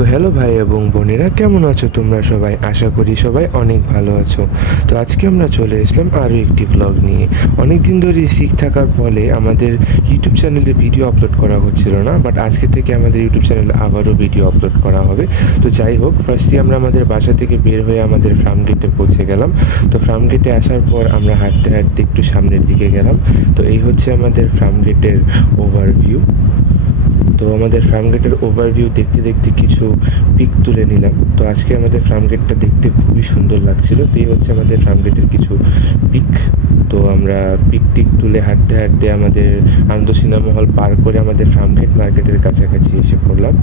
তো হ্যালো ভাই এবং বোনেরা, কেমন আছো তোমরা সবাই? আশা করি সবাই অনেক ভালো আছো। তো আজকে আমরা চলে আসলাম আরও একটি ব্লগ নিয়ে। অনেক দিন ধরে শিখ থাকার ফলে আমাদের ইউটিউব চ্যানেলে ভিডিও আপলোড করা হচ্ছিল না, বাট আজকে থেকে আমাদের ইউটিউব চ্যানেলে আবারও ভিডিও আপলোড করা হবে। তো যাই হোক, ফার্স্টলি আমরা আমাদের বাসা থেকে বের হয়ে আমাদের ফার্ম গেটে পৌঁছে গেলাম। তো ফার্ম গেটে আসার পর আমরা হাঁটতে হাঁটতে একটু সামনের দিকে গেলাম। তো এই হচ্ছে আমাদের ফার্ম গেটের ওভারভিউ। তো আমাদের ফার্ম গেটের ওভারভিউ দেখতে দেখতে কিছু পিক তুলে নিলাম। তো আজকে আমাদের ফার্ম গেটটা দেখতে খুবই সুন্দর লাগছিল। তো এই হচ্ছে আমাদের ফার্ম গেটের কিছু পিক। তো আমরা পিক টিক তুলে হাঁটতে হাঁটতে আমাদের আনন্দ সিনেমা হল পার করে আমাদের ফার্ম গেট মার্কেটের কাছাকাছি এসে পড়লাম।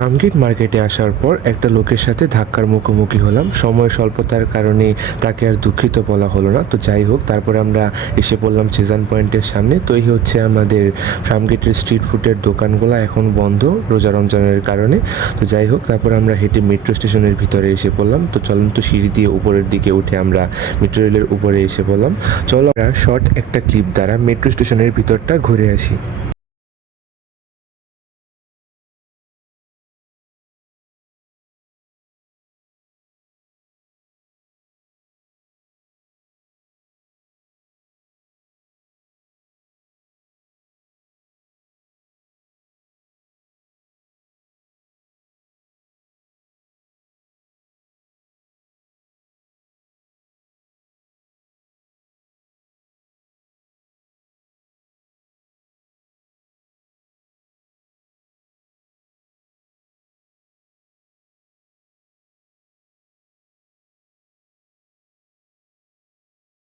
ফার্মগেট মার্কেটে আসার পর একটা লোকের সাথে ধাক্কার মুখোমুখি হলাম। সময় স্বল্পতার কারণে তাকে আর দুঃখিত বলা হলো না। তো যাই হোক, তারপরে আমরা এসে পড়লাম চেজান পয়েন্টের সামনে। তো এই হচ্ছে আমাদের ফার্মগেটের স্ট্রিট ফুডের দোকানগুলো এখন বন্ধ রোজা রমজানের কারণে। তো যাই হোক, তারপরে আমরা হেঁটে মেট্রো স্টেশনের ভিতরে এসে পড়লাম। তো চলন্ত সিঁড়ি দিয়ে উপরের দিকে উঠে আমরা মেট্রো রেলের উপরে এসে পড়লাম। চলো আমরা শর্ট একটা ক্লিপ দ্বারা মেট্রো স্টেশনের ভিতরটা ঘুরে আসি।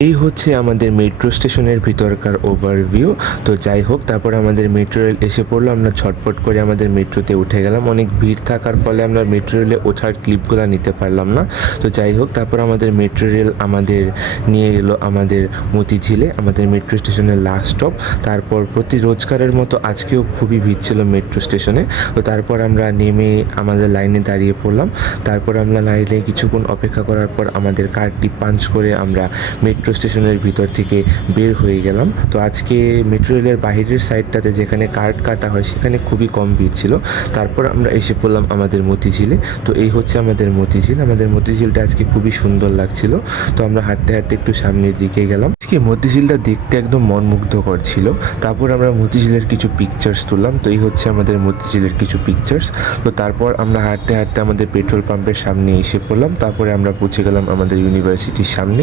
এই হচ্ছে আমাদের মেট্রো স্টেশনের ভিতরকার ওভারভিউ। তো যাই হোক, তারপর আমাদের মেট্রো রেল এসে পড়লো। আমরা ছটপট করে আমাদের মেট্রোতে উঠে গেলাম। অনেক ভিড় থাকার ফলে আমরা মেট্রো রেলে ওঠার ক্লিপগুলো নিতে পারলাম না। তো যাই হোক, তারপর আমাদের মেট্রো রেল আমাদের নিয়ে এলো আমাদের মতিঝিলে, আমাদের মেট্রো স্টেশনের লাস্ট স্টপ। তারপর প্রতি রোজকারের মতো আজকেও খুবই ভিড় ছিল মেট্রো স্টেশনে। তো তারপর আমরা নেমে আমাদের লাইনে দাঁড়িয়ে পড়লাম। তারপর আমরা লাইনে কিছুক্ষণ অপেক্ষা করার পর আমাদের কার্ডটি পাঞ্চ করে আমরা মেট্রো স্টেশনের ভিতর থেকে বের হয়ে গেলাম। তো আজকে মেট্রো রেলের বাহিরের সাইডটাতে যেখানে কার্ড কাটা হয় সেখানে খুবই কম ভিড় ছিল। তারপর আমরা এসে পড়লাম আমাদের মতিঝিলে। তো এই হচ্ছে আমাদের মতিঝিল। আমাদের মতিঝিলটা আজকে খুবই সুন্দর লাগছিল। তো আমরা হাঁটতে হাঁটতে একটু সামনের দিকে গেলাম। আজকে মতিঝিলটা দেখতে একদম মনমুগ্ধকর ছিল। তারপর আমরা মতিঝিলের কিছু পিকচার্স তুললাম। তো এই হচ্ছে আমাদের মতিঝিলের কিছু পিকচার্স। তো তারপর আমরা হাঁটতে হাঁটতে আমাদের পেট্রোল পাম্পের সামনে এসে পড়লাম। তারপরে আমরা পৌঁছে গেলাম আমাদের ইউনিভার্সিটির সামনে।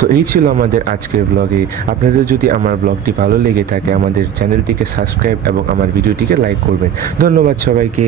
তো এই ছিল আমাদের আজকের ব্লগে। আপনাদের যদি আমার ব্লগটি ভালো লেগে থাকে আমাদের চ্যানেলটিকে সাবস্ক্রাইব এবং আমার ভিডিওটিকে লাইক করবেন। ধন্যবাদ সবাইকে।